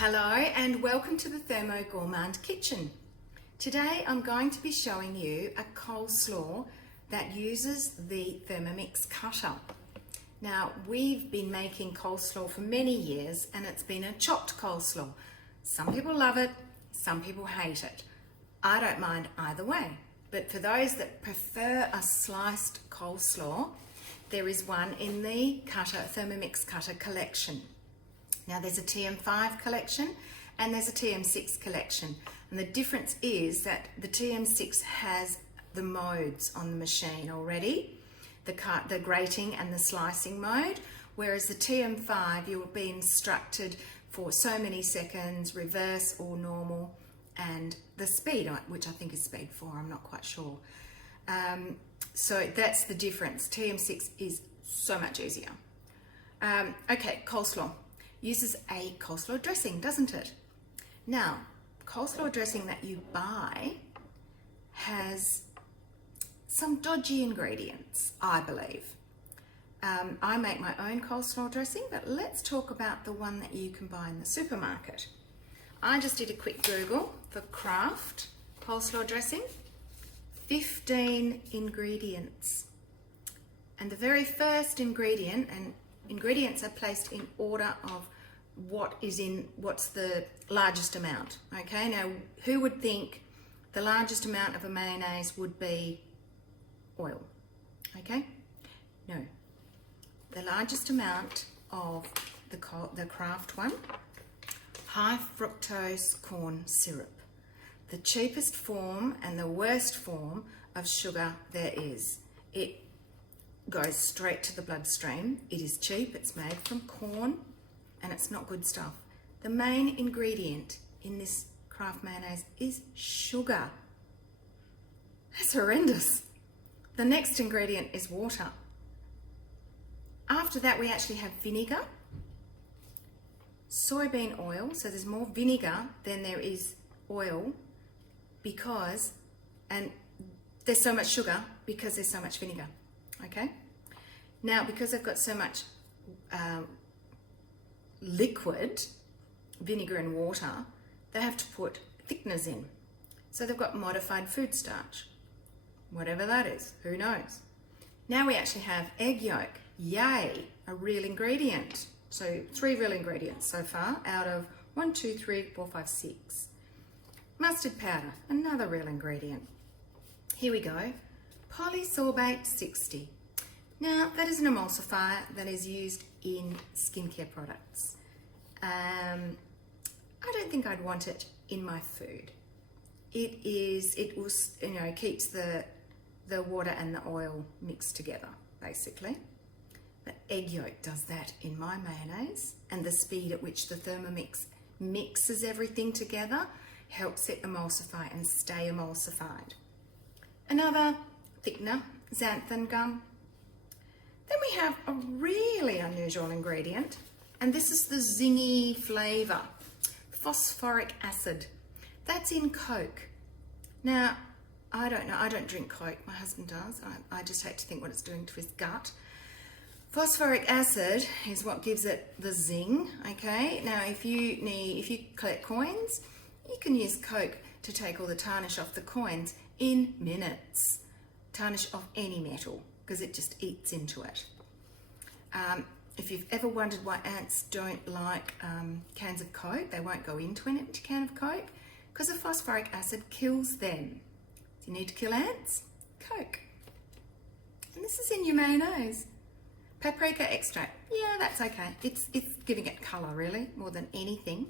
Hello and welcome to the Thermo Gourmand Kitchen. Today I'm going to be showing you a coleslaw that uses the Thermomix Cutter. Now we've been making coleslaw for many years and it's been a chopped coleslaw. Some people love it, some people hate it. I don't mind either way, but for those that prefer a sliced coleslaw, there is one in the Thermomix Cutter collection. Now there's a TM5 collection and there's a TM6 collection, and the difference is that the TM6 has the modes on the machine already, the grating and the slicing mode, whereas the TM5 you will be instructed for so many seconds, reverse or normal, and the speed, which I think is speed 4, I'm not quite sure. So that's the difference. TM6 is so much easier. Okay, coleslaw. Uses a coleslaw dressing, doesn't it? Now, coleslaw dressing that you buy has some dodgy ingredients, I believe. I make my own coleslaw dressing, but let's talk about the one that you can buy in the supermarket. I just did a quick Google for Kraft coleslaw dressing, 15 ingredients. And the very first ingredient, and ingredients are placed in order of what's the largest amount. Okay, now who would think the largest amount of a mayonnaise would be oil? Okay, no. The largest amount of the Kraft one, high fructose corn syrup. The cheapest form and the worst form of sugar there is. It goes straight to the bloodstream. It is cheap, it's made from corn, and it's not good stuff. The main ingredient in this Kraft mayonnaise is sugar. That's horrendous. The next ingredient is water. After that, we actually have vinegar, soybean oil, so there's more vinegar than there is oil and there's so much sugar because there's so much vinegar. Okay, now because I've got so much liquid, vinegar and water, they have to put thickeners in. So they've got modified food starch, whatever that is, who knows. Now we actually have egg yolk, yay, a real ingredient. So 3 real ingredients so far out of 1, 2, 3, 4, 5, 6. Mustard powder, another real ingredient. Here we go. Polysorbate 60. Now that is an emulsifier that is used in skincare products. I don't think I'd want it in my food. It keeps the water and the oil mixed together, basically. But egg yolk does that in my mayonnaise, and the speed at which the Thermomix mixes everything together helps it emulsify and stay emulsified. Another thickener, xanthan gum. Then we have a really unusual ingredient, and this is the zingy flavor, phosphoric acid. That's in Coke. Now, I don't know, I don't drink Coke, my husband does. I just hate to think what it's doing to his gut. Phosphoric acid is what gives it the zing, okay? Now, if you collect coins, you can use Coke to take all the tarnish off the coins in minutes. Tarnish of any metal, because it just eats into it. If you've ever wondered why ants don't like cans of Coke, they won't go into an empty can of Coke, because the phosphoric acid kills them. If you need to kill ants, Coke. And this is in your mayonnaise. Paprika extract, yeah, that's okay. It's giving it colour really, more than anything.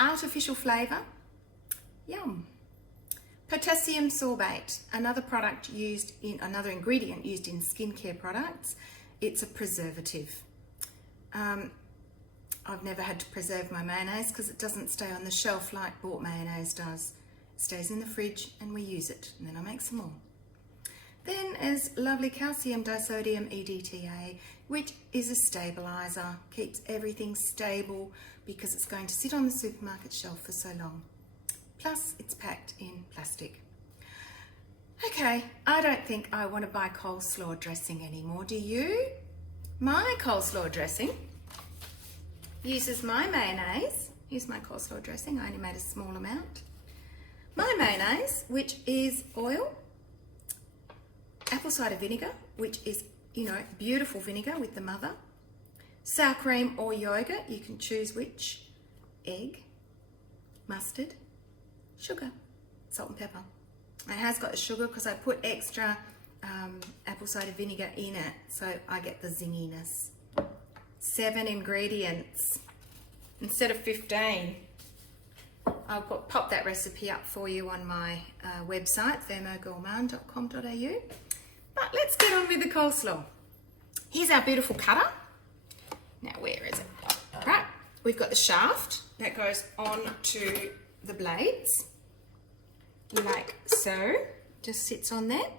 Artificial flavour, yum. Potassium sorbate, another ingredient used in skincare products. It's a preservative. I've never had to preserve my mayonnaise because it doesn't stay on the shelf like bought mayonnaise does. It stays in the fridge and we use it, and then I make some more. Then there's lovely calcium disodium EDTA, which is a stabilizer, keeps everything stable because it's going to sit on the supermarket shelf for so long. Plus, it's packed in plastic. Okay, I don't think I want to buy coleslaw dressing anymore, do you? My coleslaw dressing uses my mayonnaise Here's my coleslaw dressing. I only made a small amount. My mayonnaise, which is oil, apple cider vinegar, which is, you know, beautiful vinegar with the mother, sour cream or yogurt, you can choose which, egg, mustard, sugar, salt and pepper. It has got the sugar because I put extra apple cider vinegar in it, so I get the zinginess. 7 ingredients instead of 15. I'll pop that recipe up for you on my website, thermogourmand.com.au. But let's get on with the coleslaw. Here's our beautiful cutter. Now, where is it? Right, we've got the shaft that goes on to the blades, like so. Just sits on there.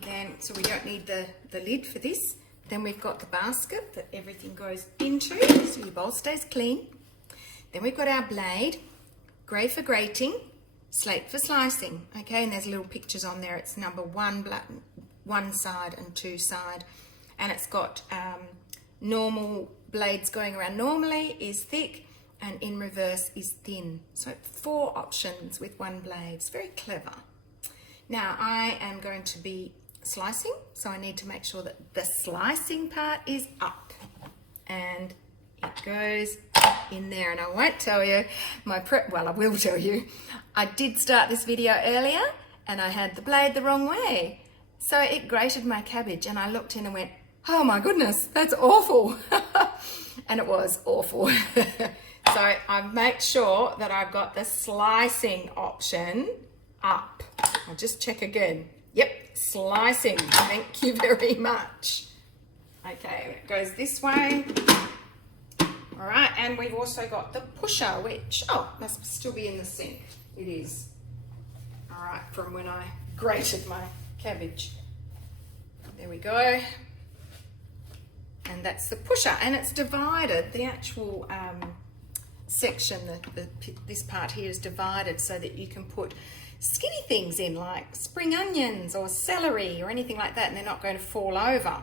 Then, so we don't need the lid for this. Then we've got the basket that everything goes into, so your bowl stays clean. Then we've got our blade, grey for grating, slate for slicing. Okay, and there's little pictures on there. It's number 1 side and 2 side, and it's got normal blades going around. Normally is thick, and in reverse is thin. So 4 options with 1 blade. It's very clever. Now I am going to be slicing, so I need to make sure that the slicing part is up, and it goes in there. And I won't tell you my prep, well, I will tell you, I did start this video earlier and I had the blade the wrong way, so it grated my cabbage, and I looked in and went, oh my goodness, that's awful. And it was awful. So I make sure that I've got the slicing option up. I'll just check again. Yep, slicing. Thank you very much. Okay, it goes this way. All right, and we've also got the pusher, which, oh, must still be in the sink. It is. All right, from when I grated my cabbage. There we go. And that's the pusher, and it's divided. The actual section, this part here is divided so that you can put skinny things in, like spring onions or celery or anything like that, and they're not going to fall over.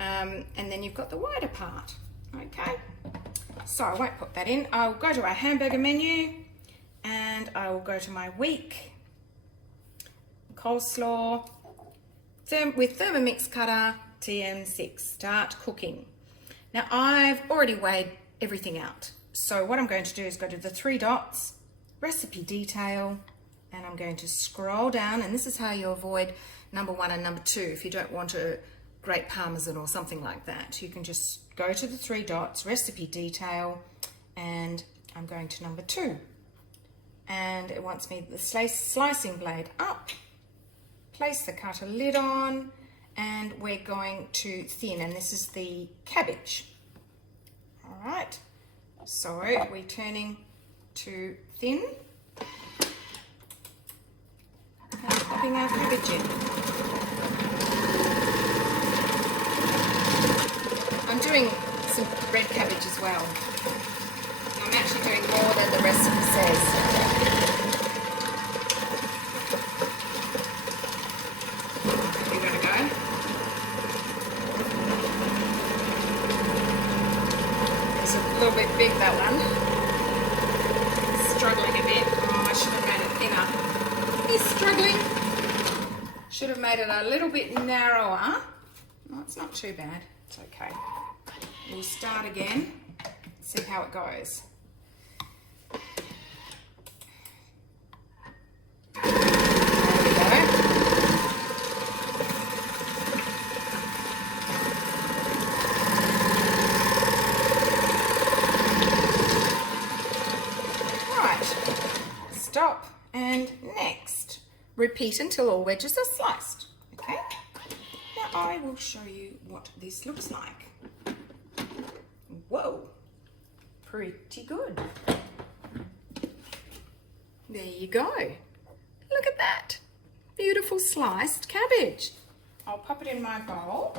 And then you've got the wider part. Okay, so I won't put that in. I'll go to our hamburger menu, and I will go to my week coleslaw with Thermomix Cutter TM6, start cooking. Now I've already weighed everything out, so what I'm going to do is go to the 3 dots, recipe detail, and I'm going to scroll down, and this is how you avoid number 1 and number 2 if you don't want a great parmesan or something like that. You can just go to the 3 dots, recipe detail, and I'm going to number 2, and it wants me the slicing blade up, place the cutter lid on, and we're going to thin, and this is the cabbage. All right, so we're turning to thin and popping our cabbage in. I'm doing some red cabbage as well. I'm actually doing more than the recipe says. A little bit big, that one. Struggling a bit. Oh, I should have made it thinner. He's struggling. Should have made it a little bit narrower. No, it's not too bad. It's okay. We'll start again. See how it goes. Stop, and next. Repeat until all wedges are sliced. Okay? Now I will show you what this looks like. Whoa, pretty good. There you go. Look at that. Beautiful sliced cabbage. I'll pop it in my bowl.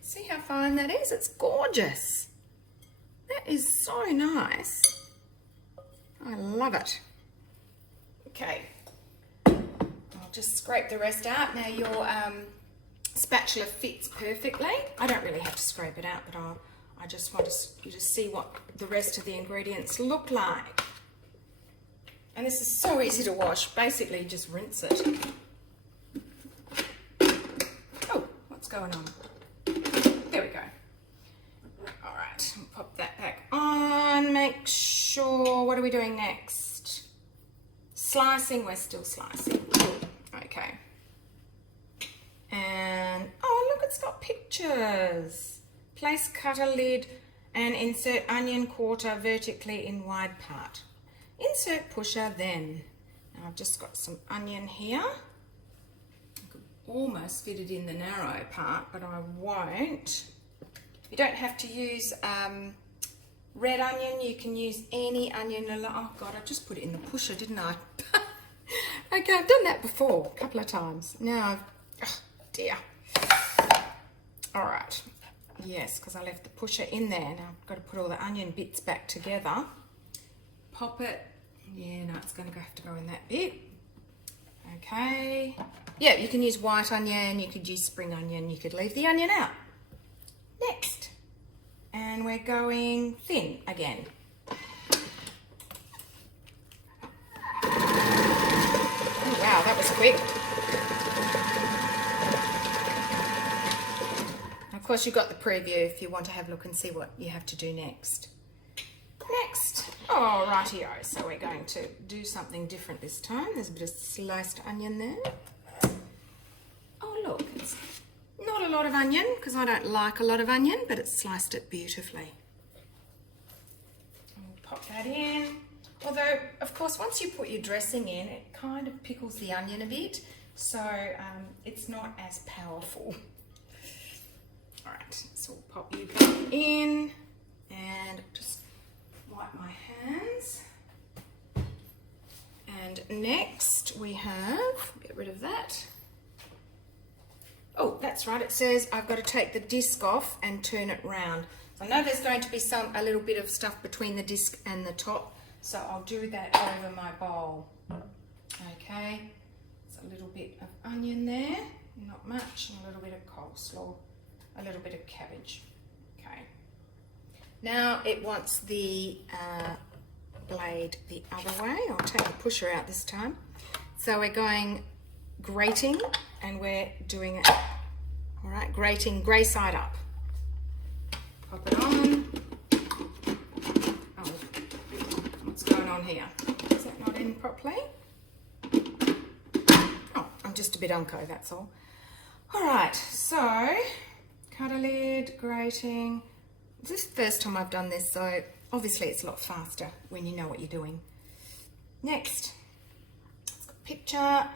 See how fine that is? It's gorgeous. That is so nice. I love it. Okay, I'll just scrape the rest out. Now your spatula fits perfectly. I don't really have to scrape it out, but I just want you to see what the rest of the ingredients look like. And this is so easy to wash. Basically, just rinse it. Oh, what's going on? There we go. All right, we'll pop that back on. Make sure, what are we doing next? Slicing, we're still slicing. Okay. And, oh look, it's got pictures. Place cutter lid and insert onion quarter vertically in wide part. Insert pusher then. Now I've just got some onion here. I could almost fit it in the narrow part, but I won't. You don't have to use red onion. You can use any onion. Oh God, I just put it in the pusher, didn't I? Okay, I've done that before a couple of times. Now oh dear. All right. Yes, because I left the pusher in there. Now I've got to put all the onion bits back together. Pop it. Yeah, no, it's going to have to go in that bit. Okay. Yeah, you can use white onion. You could use spring onion. You could leave the onion out. Next. And we're going thin again. Oh, wow, that was quick. Of course, you've got the preview if you want to have a look and see what you have to do next. Next. Oh, rightio. So we're going to do something different this time. There's a bit of sliced onion there. Oh, look, it's not a lot of onion because I don't like a lot of onion, but it's sliced it beautifully. And we'll pop that in. Although, of course, once you put your dressing in, it kind of pickles the onion a bit, so it's not as powerful. All right, so we'll pop you back in and just wipe my hands. And next we have, get rid of that. Oh, that's right, it says I've got to take the disc off and turn it round. So I know there's going to be a little bit of stuff between the disc and the top, so I'll do that over my bowl. Okay, it's a little bit of onion there, not much, and a little bit of coleslaw, a little bit of cabbage. Okay. Now it wants the blade the other way. I'll take the pusher out this time. So we're going grating and we're doing it, all right, grating grey side up. Pop it on. Oh, what's going on here? Is that not in properly? Oh, I'm just a bit unco, that's all. All right, so cutter lid, grating. This is the first time I've done this, so obviously it's a lot faster when you know what you're doing. Next, it's got a picture.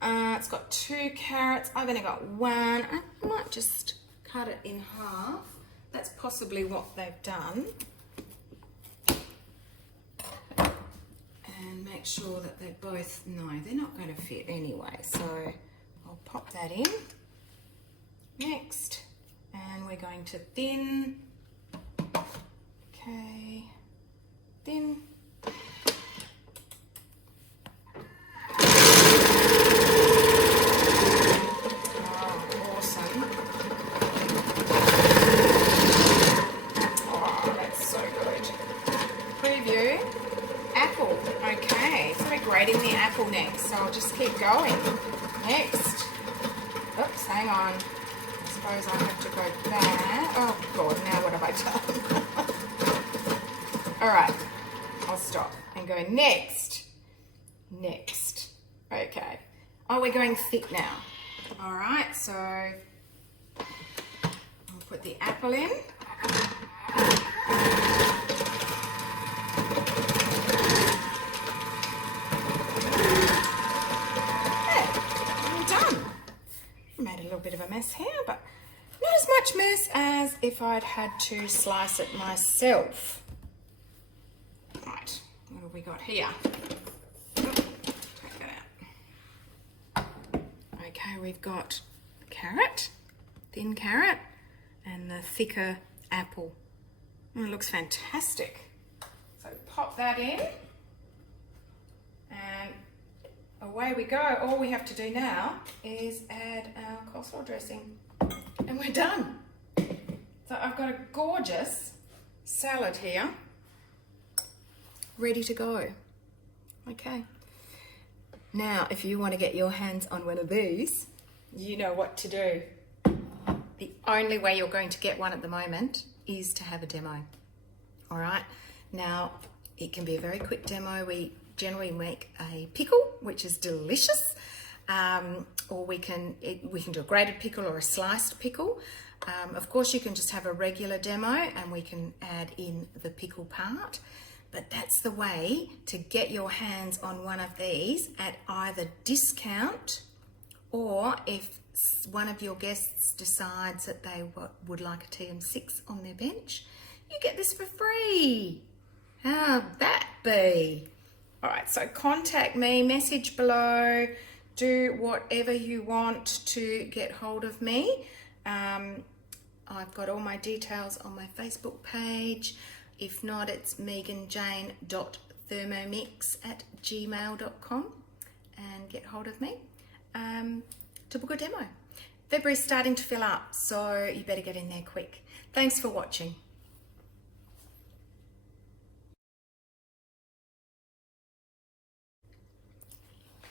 It's got 2 carrots. I've only got 1. I might just cut it in half. That's possibly what they've done. And make sure that they're both, no, they're not going to fit anyway. So I'll pop that in. Next, and we're going to thin. Okay, thin. Oh, awesome. Oh, that's so good. Preview, apple. Okay, so we're grating the apple next, so I'll just keep going. Next, oops, hang on. I suppose I have to go back. Oh God, now what have I done? All right, I'll stop and go next. Next. Okay. Oh, we're going thick now. All right, so I'll put the apple in. Made a little bit of a mess here, but not as much mess as if I'd had to slice it myself. Right, what have we got here? Oh, take that out. Okay, we've got the carrot, thin carrot, and the thicker apple. Oh, it looks fantastic. So pop that in, and away we go. All we have to do now is add our coleslaw dressing and we're done. So I've got a gorgeous salad here, ready to go. Okay. Now, if you want to get your hands on one of these, you know what to do. The only way you're going to get one at the moment is to have a demo. All right. Now, it can be a very quick demo. We generally make a pickle, which is delicious, or we can do a grated pickle or a sliced pickle. Of course, you can just have a regular demo and we can add in the pickle part. But that's the way to get your hands on one of these at either discount, or if one of your guests decides that they would like a TM6 on their bench, you get this for free. How'd that be? All right, so contact me, message below, do whatever you want to get hold of me. I've got all my details on my Facebook page. If not, it's meganjane.thermomix@gmail.com and get hold of me to book a demo. February's starting to fill up, so you better get in there quick. Thanks for watching.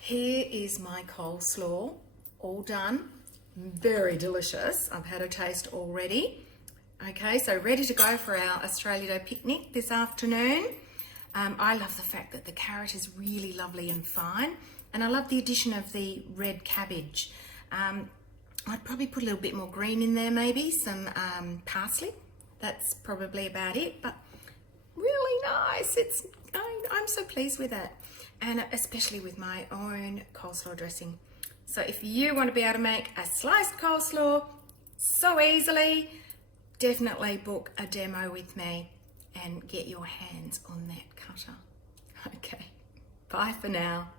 Here is my coleslaw, all done. Very delicious. I've had a taste already. Okay, so ready to go for our Australia Day picnic this afternoon. I love the fact that the carrot is really lovely and fine, and I love the addition of the red cabbage. I'd probably put a little bit more green in there, maybe some parsley. That's probably about it, but really nice. I'm so pleased with it, and especially with my own coleslaw dressing. So if you want to be able to make a sliced coleslaw so easily, definitely book a demo with me and get your hands on that cutter. Okay, bye for now.